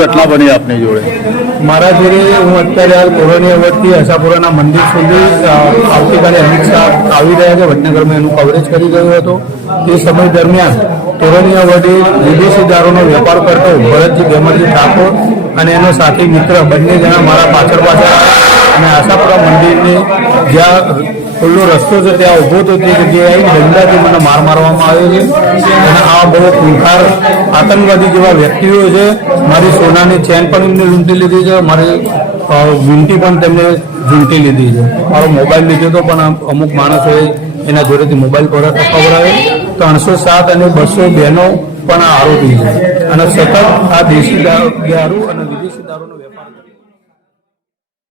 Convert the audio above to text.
ઘટના બની આપની જોડે? મારા જોડે હું અત્યારે હાલ કોલોનિયા વડથી આશાપુરાના મંદિર સુધી આવતીકાલે અમિત શાહ આવી રહ્યા છે વડનગરમાં એનું કવરેજ કરી ગયો હતો. તે સમય દરમિયાન કોલોનિયા વડે વિદેશી દારૂનો વેપાર કરતો ભરતજી ગેમરજી ઠાકોર અને એનો સાથી મિત્ર બંને જણા મારા પાછળ અને આશાપુરા મંદિરની જ્યાં ખુલ્લો રસ્તો છે ત્યાં ઊભો તો તે જગ્યાએ દંડાથી મને મારવામાં આવ્યો છે. અને આ બહુ ખૂંખાર આતંકવાદી જેવા વ્યક્તિઓ છે. મારી સોનાની ચેન પણ એમને લૂંટી લીધી છે, મારી વીંટી પણ તેમને ઝૂંટી લીધી છે. મારો મોબાઈલ લીધો તો પણ અમુક માણસોએ એના જોડેથી મોબાઈલ પર ખવડાવે. 307 અને 202 પણ આરોપી છે અને સતત આ દેશી દારૂ અને વિદેશી દારૂનો